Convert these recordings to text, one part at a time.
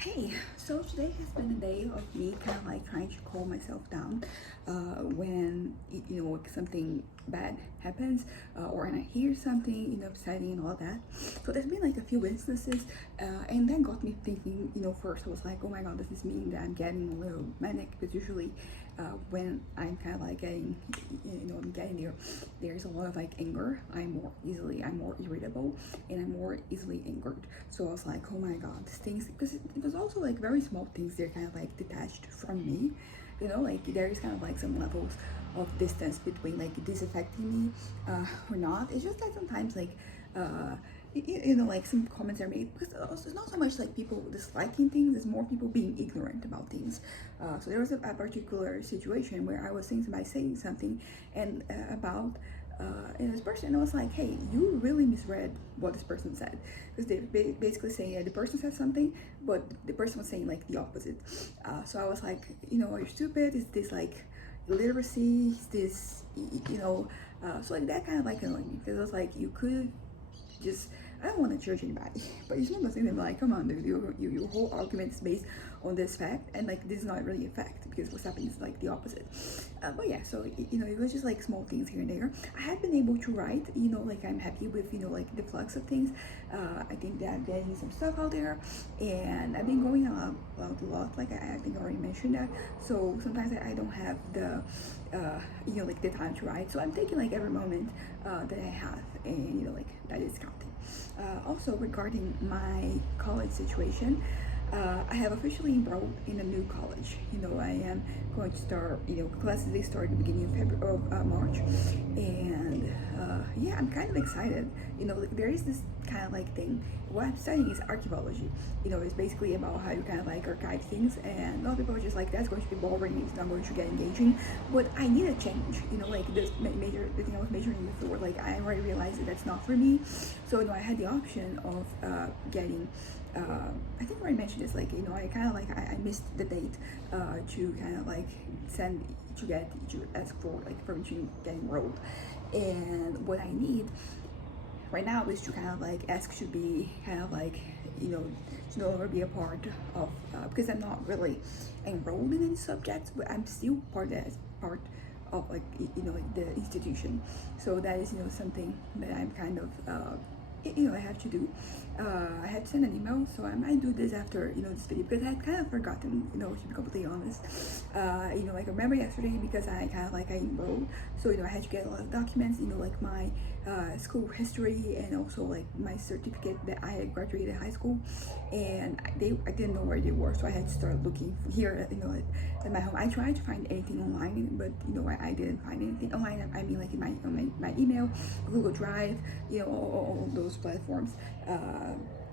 Hey, so today has been a day of me kind of like trying to calm myself down when like something bad happens or when I hear something upsetting and all that. So there's been like a few instances, and that got me thinking. First I was like, oh my god, does this mean that I'm getting a little manic? Because usually when I'm kind of like I'm getting there, there's a lot of like anger. I'm more irritable, and I'm more easily angered. So I was like, oh my god, these things, because it was also like very small things. They're kind of like detached from me. Like there is kind of like some levels of distance between like this affecting me or not. It's just that sometimes like uh like some comments are made, because also it's not so much like people disliking things, it's more people being ignorant about things. So there was a particular situation where I was seeing somebody saying something and about and this person, I was like, hey, you really misread what this person said, because they basically saying the person said something, but the person was saying like the opposite. So I was like, are you stupid? Is this like illiteracy? Is this so like that kind of like annoyed me, because I was like, you could just, I don't want to judge anybody, but you just want to say them like, come on, dude, your whole argument is based on this fact, and like this is not really a fact, because what's happening is like the opposite. But yeah, so it was just like small things here and there. I have been able to write, like I'm happy with like the flux of things. I think that I'm getting some stuff out there, and I've been going out a lot. Like I think I already mentioned that. So sometimes I don't have the like the time to write, so I'm taking like every moment that I have, and like that is counting. Also regarding my college situation, I have officially enrolled in a new college. I am going to start, classes they start at the beginning of February of March, and yeah, I'm kind of excited. Like, there is this kind of like thing. What I'm studying is archaeology. It's basically about how you kind of like archive things, and a lot of people are just like, that's going to be boring. It's not going to get engaging. But I need a change. Like this major, the thing I was majoring before, like I already realized that that's not for me. So I had the option of getting I think I already mentioned this, like I kind of like I missed the date to kind of like send to ask for like permission to get enrolled, and what I need right now is to kind of like ask to be kind of like to no longer be a part of because I'm not really enrolled in any subjects, but I'm still part of like like the institution. So that is something that I'm kind of I have to do. I had to send an email, so I might do this after this video, because I had kind of forgotten, to be completely honest. Like I remember yesterday, because I kind of like I enrolled, so I had to get a lot of documents, like my school history, and also like my certificate that I had graduated high school, and I didn't know where they were, so I had to start looking here, at my home. I tried to find anything online, but I didn't find anything online. I mean, like in my email, Google Drive, all those platforms,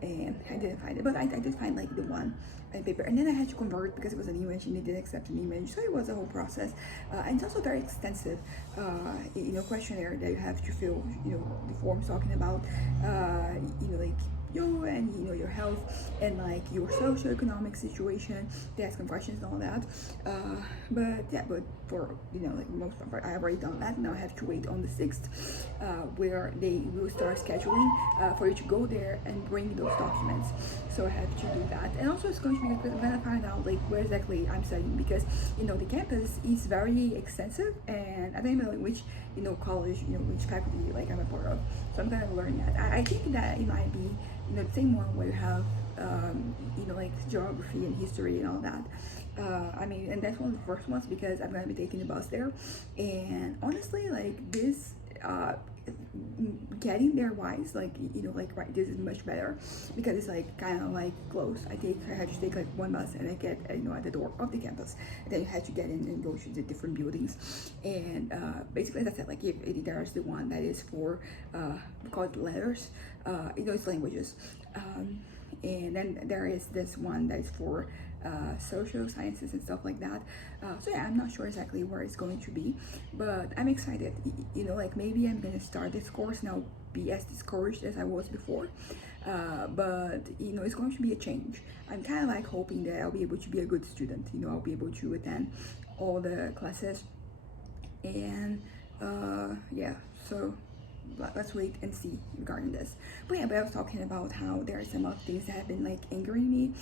and I didn't find it, but I did find like the one paper, and then I had to convert because it was an image and they didn't accept an image, so it was a whole process, and it's also very extensive, questionnaire that you have to fill, the forms talking about, like you and your health and like your socioeconomic situation. They ask some questions and all that, but yeah, but for like most of it, I have already done that. Now I have to wait on the 6th, where they will start scheduling for you to go there and bring those documents. So I have to do that, and also it's going to be good. I'm gonna find out like where exactly I'm studying, because the campus is very extensive, and I don't know which college, which faculty like I'm a part of. So I'm gonna learn that. I think that it might be the same one where you have like geography and history and all that. I mean, and that's one of the first ones, because I'm gonna be taking the bus there, and honestly, like this. Getting there wise, like like right, this is much better, because it's like kind of like close. I had to take like one bus, and I get at the door of the campus, and then you had to get in and go to the different buildings, and basically that's it. Like if there's the one that is for we call it letters, it's languages, and then there is this one that is for social sciences and stuff like that. So yeah, I'm not sure exactly where it's going to be, but I'm excited. Like maybe I'm gonna start this course now, be as discouraged as I was before, but it's going to be a change. I'm kind of like hoping that I'll be able to be a good student. I'll be able to attend all the classes, and yeah, so let's wait and see regarding this. But yeah, but I was talking about how there are some other things that have been like angering me,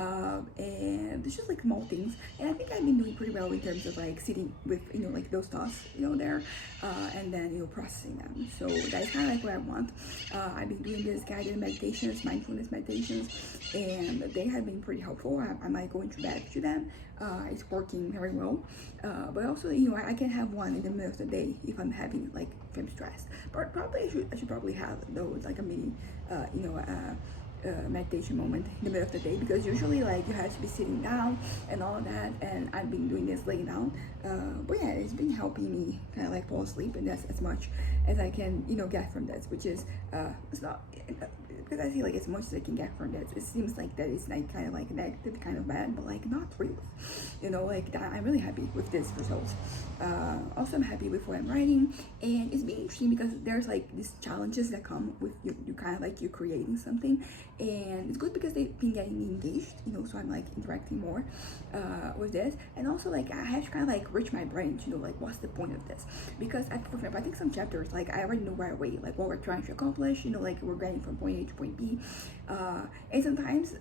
And it's just like small things, and I think I've been doing pretty well in terms of like sitting with like those thoughts there, and then processing them. So that's kind of like what I want. I've been doing these guided meditations, mindfulness meditations, and they have been pretty helpful. I might go into back to them. It's working very well, but also I can have one in the middle of the day if I'm having like if I'm stressed. But probably I should probably have those like a mini meditation moment in the middle of the day, because usually like you have to be sitting down and all of that, and I've been doing this laying down, but yeah, it's been helping me kind of like fall asleep, and that's as much as I can get from this, which is it's not because I feel like as much as I can get from this, it seems like that it's like kind of like negative, kind of bad, but like not really, like that. I'm really happy with this result. Also, I'm happy with what I'm writing, and it's been interesting because there's like these challenges that come with you kind of like you're creating something, and it's good because they've been getting me engaged, so I'm like interacting more with this, and also like I have to kind of like reach my brain to know like what's the point of this, because for example, I think some chapters like I already know right away like what we're trying to accomplish, like we're getting from point A to point B, and sometimes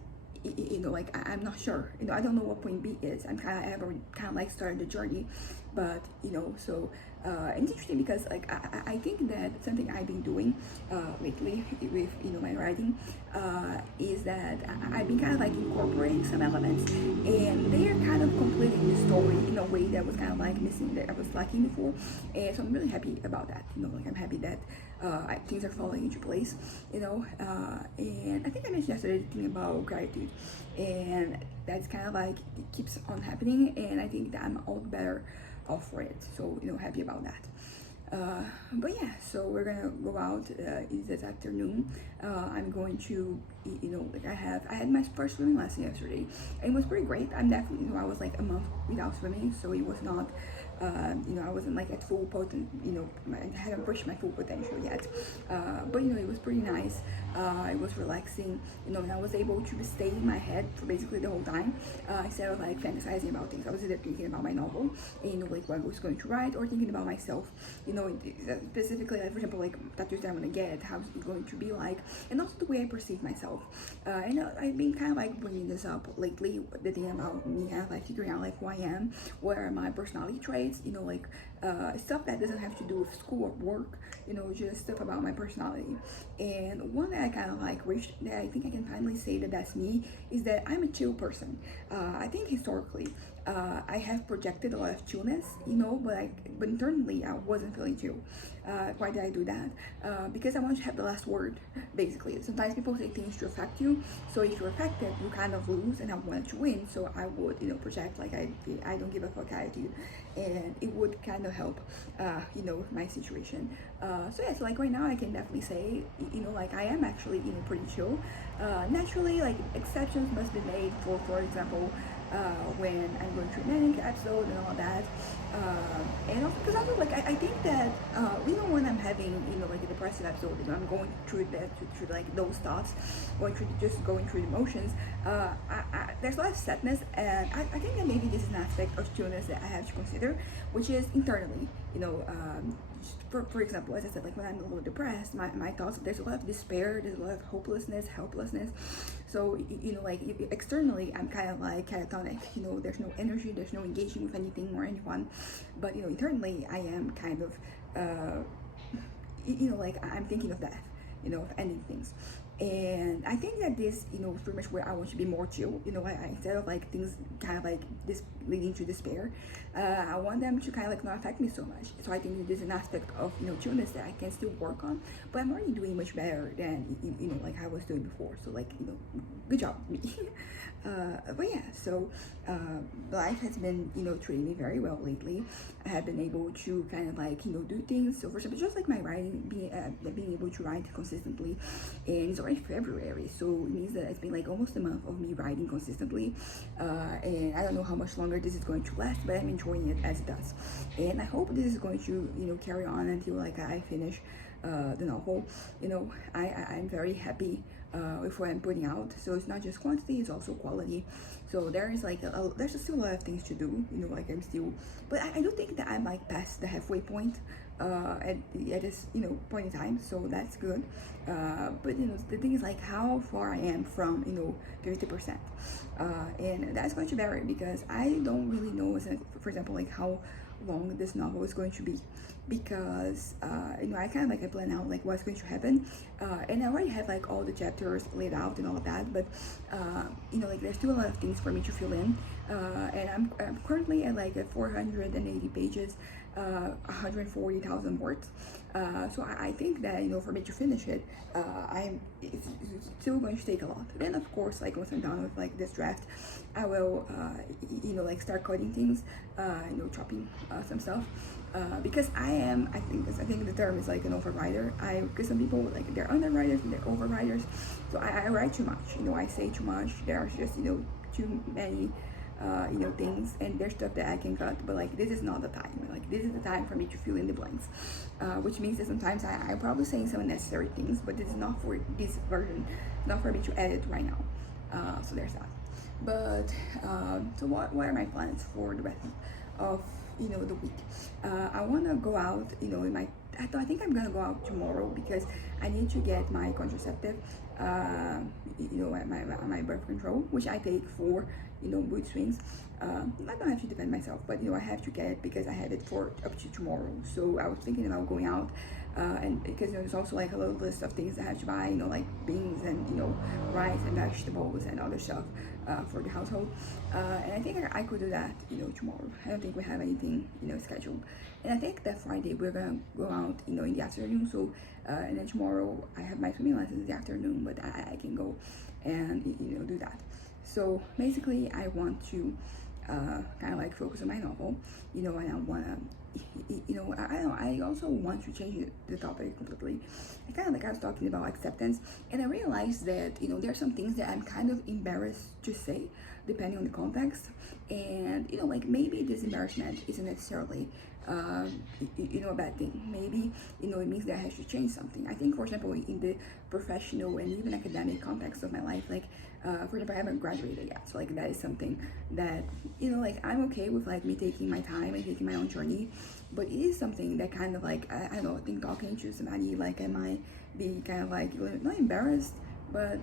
like I'm not sure, I don't know what point B is. I have already kind of like started the journey, but so it's interesting because like I think that something I've been doing lately with my writing is that I've been kind of like incorporating some elements, and they are kind of completing the story in a way that was kind of like missing, that I was lacking before, and so I'm really happy about that. Like I'm happy that things are falling into place, and I think I mentioned yesterday the thing about gratitude, and that's kind of like it keeps on happening, and I think that I'm all the better off for it. So happy about that. But yeah, so we're gonna go out this afternoon. I'm going to like I had my first swimming lesson yesterday, and it was pretty great. I'm definitely I was like a month without swimming, so it was not I wasn't like at full I hadn't reached my full potential yet, but it was pretty nice. It was relaxing, and I was able to stay in my head for basically the whole time, instead of like fantasizing about things. I was either thinking about my novel, and like what I was going to write, or thinking about myself, specifically, like, for example, like tattoos that I'm gonna get, how it's going to be like, and also the way I perceive myself. And I've been kind of like bringing this up lately, the thing about me kind of like figuring out like who I am, what are my personality traits, like stuff that doesn't have to do with school or work, just stuff about my personality. And one that I kind of like reached, that I think I can finally say that that's me, is that I'm a chill person. I think historically I have projected a lot of chillness, but internally I wasn't feeling chill. Why did I do that? Because I want to have the last word, basically. Sometimes people say things to affect you, so if you're affected, you kind of lose, and I wanted to win, so I would, project like I don't give a fuck attitude, and it would kind of help, with my situation. So yeah, so like right now I can definitely say, like I am actually, pretty chill. Naturally, like exceptions must be made for example, when I'm going through a manic episode and all that, and also because also like I think that when I'm having like a depressive episode, I'm going through that through like those thoughts, going through the emotions, there's a lot of sadness, and I think that maybe this is an aspect of chillness that I have to consider, which is internally, for example, as I said, like when I'm a little depressed, my thoughts, there's a lot of despair, there's a lot of hopelessness, helplessness. So like externally I'm kind of like catatonic, there's no energy, there's no engaging with anything or anyone, but internally I am kind of like I'm thinking of death, of ending things. And I think that this, is pretty much where I want to be more chill. Instead of like things kind of like this leading to despair, I want them to kind of like not affect me so much. So I think that there's an aspect of chillness that I can still work on, but I'm already doing much better than like I was doing before. So like good job me. But yeah, so life has been treating me very well lately. I have been able to kind of like do things. So for example, just like my writing, being able to write consistently, and it's already February, so it means that it's been like almost a month of me writing consistently, and I don't know how much longer this is going to last, but I'm enjoying it as it does, and I hope this is going to carry on until like I finish the novel. I'm very happy with what I'm putting out, so it's not just quantity, it's also quality. So there is like there's still a lot of things to do, like I'm still, but I do think that I'm like past the halfway point at this point in time, so that's good. But the thing is like how far I am from 50%, and that's going to vary because I don't really know, for example, like how long this novel is going to be, because I kind of like I plan out like what's going to happen, and I already have like all the chapters laid out and all of that, but like there's still a lot of things for me to fill in, and I'm currently at like 480 pages, 140,000 words, so I think that for me to finish it, it's still going to take a lot. Then of course, like once I'm done with like this draft, I will like start cutting things, chopping some stuff, because I think the term is like an overwriter. Because some people like they're underwriters and they're overwriters, so I write too much. I say too much. There's just too many things, and there's stuff that I can cut, but like this is not the time. Like this is the time for me to fill in the blanks, which means that sometimes I'm probably saying some unnecessary things, but this is not for this version, not for me to edit right now. So there's that. But so what are my plans for the rest of the week? I want to go out, I think I'm gonna go out tomorrow because I need to get my contraceptive, my birth control, which I take for mood swings. I don't have to defend myself, but I have to get it because I have it for up to tomorrow. So I was thinking about going out, and because there's also like a little list of things I have to buy, like beans and rice and vegetables and other stuff for the household. And I think I could do that tomorrow. I don't think we have anything scheduled. And I think that Friday we're gonna go out in the afternoon. So and then tomorrow I have my swimming lessons in the afternoon, but I can go and do that. So basically I want to kind of like focus on my novel, and I want to I also want to change the topic completely. I was talking about acceptance, and I realized that there are some things that I'm kind of embarrassed to say depending on the context, and like maybe this embarrassment isn't necessarily a bad thing. Maybe it means that I have to change something. I think, for example, in the professional and even academic context of my life, like for example, I haven't graduated yet, so like that is something that like I'm okay with, like me taking my time and taking my own journey, but it is something that kind of like I don't know, I think talking to somebody, like I might be kind of like not embarrassed, but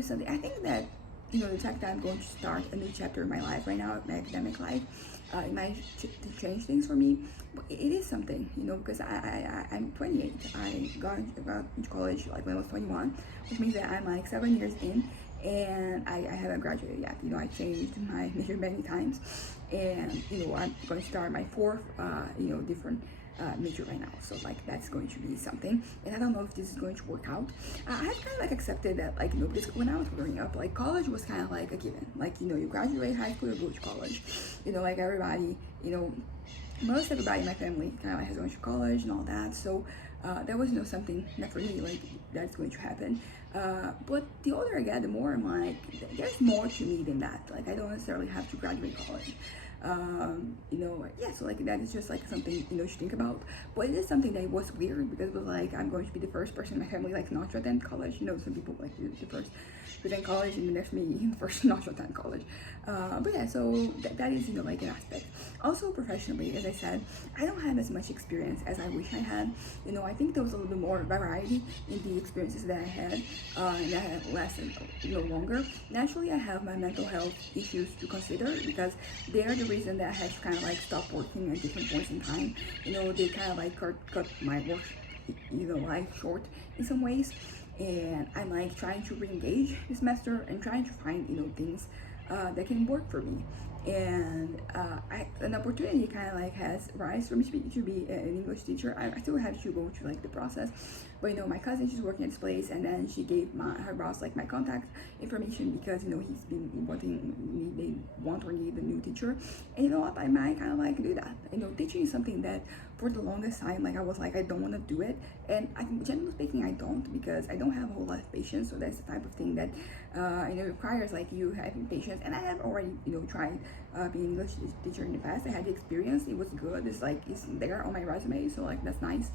something. I think that the fact that I'm going to start a new chapter in my life right now, my academic life, it might change things for me, but it is something, because I'm 28. I got into college like when I was 21, which means that I'm like 7 years in, and I haven't graduated yet. I changed my major many times, and I'm going to start my fourth different major right now, so like that's going to be something, and I don't know if this is going to work out. I have kind of like accepted that, like because when I was growing up, like college was kind of like a given, like you graduate high school, you go to college, like everybody, most everybody in my family kind of like has gone to college and all that, so that was something that for me, like that's going to happen. But the older I get, the more I'm like, there's more to me than that. Like I don't necessarily have to graduate college. Yeah, so like that is just like something to think about. But it is something that was weird because it was like I'm going to be the first person in my family like not to attend college. Some people like the first to attend college, and then there's me the first not to attend college. But yeah, so that is like an aspect. Also professionally, as I said, I don't have as much experience as I wish I had. I think there was a little bit more variety in the experiences that I had, and that had lasted longer. Naturally, I have my mental health issues to consider because they are the reason that I had to kind of like stop working at different points in time. They kind of like cut my work life short in some ways, and I'm like trying to re-engage this semester and trying to find things that can work for me. And an opportunity kind of like has rise for me to be an English teacher. I still have to go through like the process, but my cousin, she's working at this place, and then she gave her boss like my contact information because he's been wanting me, they want or need a new teacher, and what, I might kind of like do that. Teaching is something that for the longest time, like I was like I don't want to do it, and generally speaking I don't, because I don't have a whole lot of patience. So that's the type of thing that requires like you having patience, and I have already tried being an English teacher in the past. I had the experience, it was good, it's there on my resume, so like that's nice.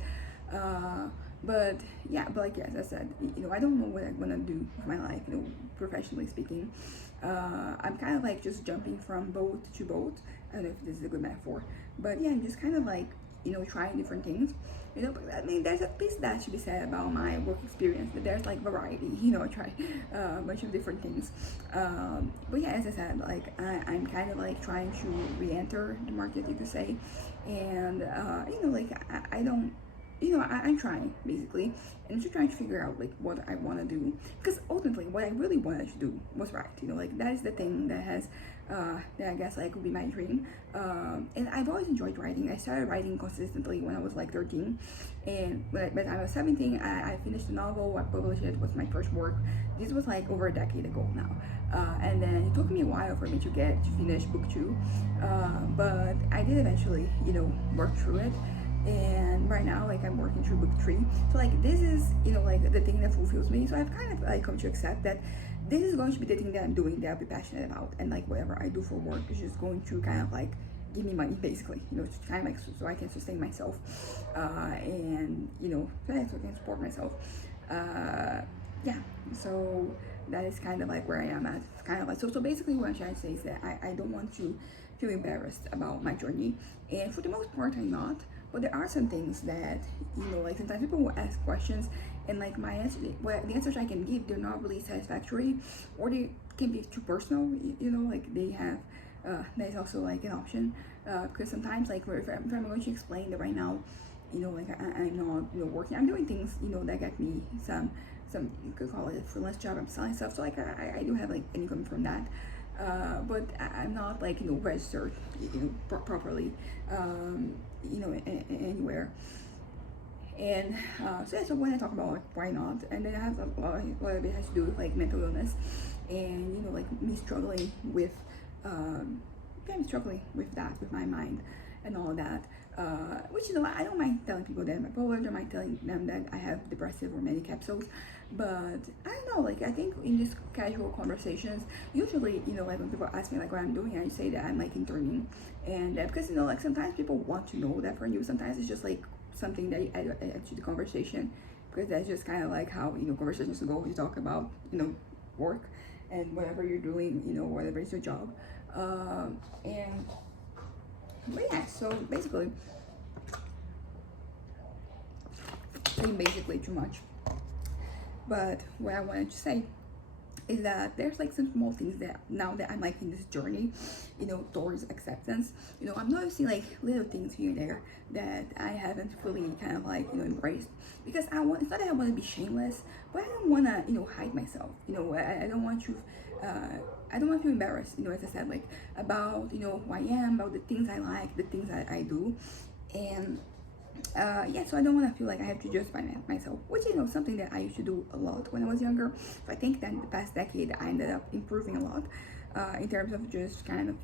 But yeah, but like yes, as I said, I don't know what I want to do with my life, professionally speaking. I'm kind of like just jumping from boat to boat. I don't know if this is a good metaphor, but yeah, I'm just kind of like trying different things. But I mean, there's at least that should be said about my work experience, that there's like variety. I try a bunch of different things. But yeah, as I said, like I'm kind of like trying to re-enter the market, you could say, and like I don't I'm trying basically, and just trying to figure out like what I want to do, because ultimately what I really wanted to do was write. Like that is the thing that has that I guess like would be my dream. And I've always enjoyed writing. I started writing consistently when I was like 13, and by the time I was 17, I finished a novel. I published it. It was my first work. This was like over a decade ago now. And then it took me a while for me to finish book 2, but I did eventually work through it. And right now, like, I'm working through book 3, so like this is like the thing that fulfills me. So I've kind of like come to accept that this is going to be the thing that I'm doing, that I'll be passionate about, and like whatever I do for work is just going to kind of like give me money, basically, to kind of like so I can sustain myself, and so I can support myself. Yeah, so that is kind of like where I am at. It's kind of like so basically what I'm trying to say is that I don't want to feel embarrassed about my journey, and for the most part I'm not. But there are some things that like sometimes people will ask questions, and like my answer, well, the answers I can give, they're not really satisfactory, or they can be too personal. Like they have that is also like an option, because sometimes like if I'm going to explain that right now, like I'm not working, I'm doing things that get me some you could call it a freelance job. I'm selling stuff, so like I do have like income from that. But I'm not like registered properly anywhere. And so yeah, so when I talk about like why not, and then I have a lot of it has to do with like mental illness, and like me struggling with I'm struggling with that, with my mind and all of that, which I don't mind telling people that I'm bipolar, I don't mind telling them that I have depressive or manic episodes. But I don't know, like I think in these casual conversations, usually like when people ask me like what I'm doing, I say that I'm like interning, and because like sometimes people want to know that from you. Sometimes it's just like something that you add to the conversation, because that's just kind of like how conversations go. You talk about work and whatever you're doing, whatever is your job, and but yeah, so basically saying basically too much. But what I wanted to say is that there's like some small things that now that I'm like in this journey, towards acceptance, I'm noticing like little things here and there that I haven't fully kind of like, embraced, because it's not that I want to be shameless, but I don't want to, hide myself, I don't want to, I don't want to embarrass, as I said, like about, who I am, about the things I like, the things I do. And yeah, so I don't want to feel like I have to justify myself, which is something that I used to do a lot when I was younger. So I think that in the past decade I ended up improving a lot, in terms of just kind of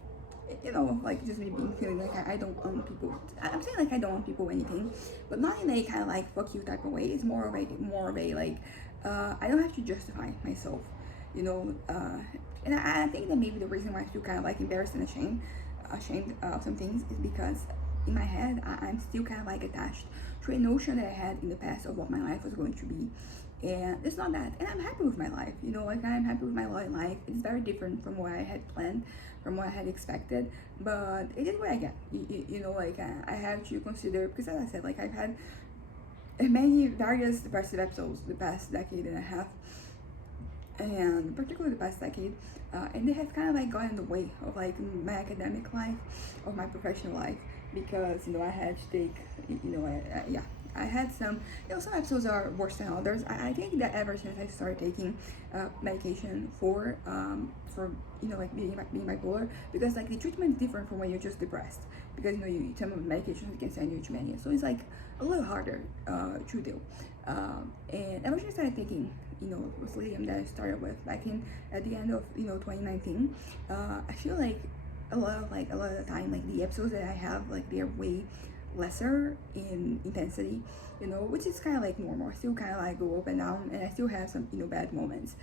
like just me being feeling like I don't own people. I'm saying like I don't own people anything, but not in a kind of like fuck you type of way. It's more of a like I don't have to justify myself, and I think that maybe the reason why I feel kind of like embarrassed and ashamed of some things is because in my head I'm still kind of like attached to a notion that I had in the past of what my life was going to be, and it's not that. And I'm happy with my life, like I'm happy with my life. It's very different from what I had planned, from what I had expected, but it is what I get. Like I have to consider, because as I said, like I've had many various depressive episodes the past decade and a half, and particularly the past decade, and they have kind of like gotten in the way of like my academic life, of my professional life, because I had to take I had some some episodes are worse than others. I think that ever since I started taking medication for like being bipolar, because like the treatment is different from when you're just depressed, because some of the medications can send you to mania, so it's like a little harder to do. And ever since I started taking with lithium that I started with back in at the end of 2019, I feel like a lot of the time, like the episodes that I have, like they're way lesser in intensity, which is kind of like normal. I still kind of like go up and down, and I still have some bad moments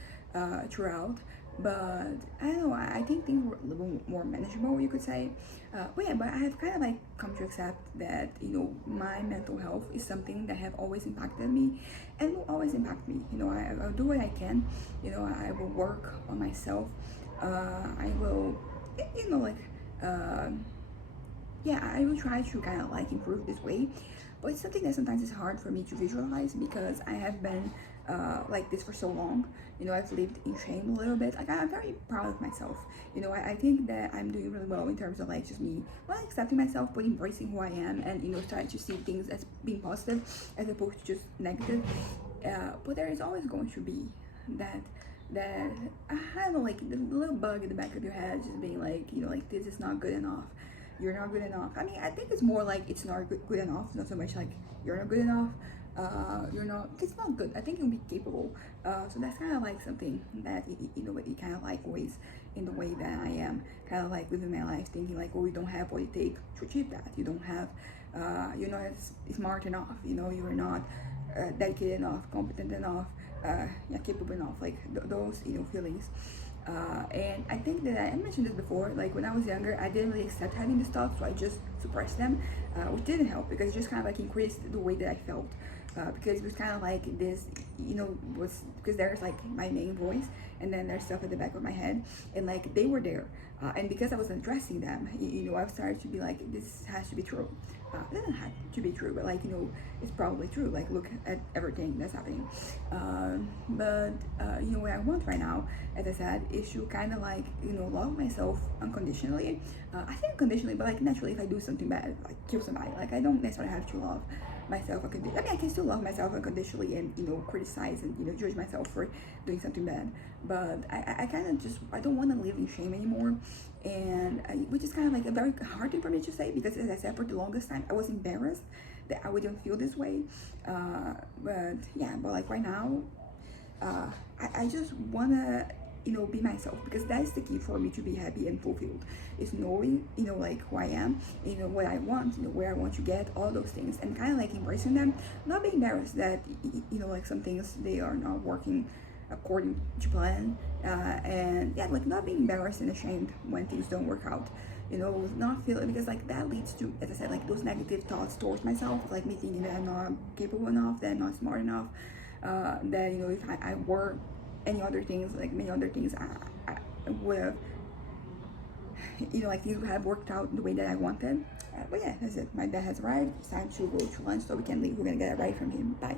throughout, but I don't know, I think things were a little more manageable, you could say. But yeah, but I have kind of like come to accept that my mental health is something that have always impacted me and will always impact me. I'll do what I can. I will work on myself. I will like yeah, I will try to kind of like improve this way, but it's something that sometimes is hard for me to visualize because I have been like this for so long. You know, I've lived in shame a little bit. Like I'm very proud of myself. You know, I think that I'm doing really well in terms of like just me, not accepting myself, but embracing who I am, and you know, starting to see things as being positive as opposed to just negative. But there is always going to be that that I don't know, like the little bug in the back of your head just being like, you know, like this is not good enough, you're not good enough. I mean, I think it's more like it's not good enough, not so much like you're not good enough. You're not. It's not good. I think you'll be capable. So that's kind of like something that you know, it kind of like weighs in the way that I am kind of like living my life, thinking like, oh, you don't have what it takes to achieve that. You don't have. You're not smart enough. You know, you're not dedicated enough, competent enough, yeah, capable enough. Like those, you know, feelings. And I think that I mentioned this before, like when I was younger, I didn't really accept having these thoughts, so I just suppressed them, which didn't help because it just kind of like increased the way that I felt. Because it was kind of like this, you know, was because there's like my main voice and then there's stuff at the back of my head, and like they were there. And because I wasn't addressing them, you know, I started to be like, this has to be true. It doesn't have to be true, but like, you know, it's probably true. Like, look at everything that's happening. But you know, what I want right now, as I said, is to kind of like, you know, love myself unconditionally. I think unconditionally, but like naturally, if I do something bad, like kill somebody, like I don't necessarily have to love myself unconditionally. I mean, I can still love myself unconditionally and, you know, criticize and, you know, judge myself for doing something bad. But I kind of just, I don't want to live in shame anymore. And which is kind of like a very hard thing for me to say because, as I said, for the longest time, I was embarrassed that I wouldn't feel this way. But yeah, but like right now, I just wanna, you know, be myself because that's the key for me to be happy and fulfilled. Is knowing, you know, like who I am, you know, what I want, you know, where I want to get, all those things, and kind of like embracing them, not being embarrassed that you know, like some things they are not working according to plan, and yeah, like not being embarrassed and ashamed when things don't work out. You know, not feeling because like that leads to, as I said, like those negative thoughts towards myself, like me thinking that I'm not capable enough, that I'm not smart enough, that you know, if I were any other things, like many other things, I would have, you know, like things would have worked out the way that I wanted. But yeah, that's it. My dad has arrived. It's time to go to lunch so we can leave. We're gonna get it right from him. Bye.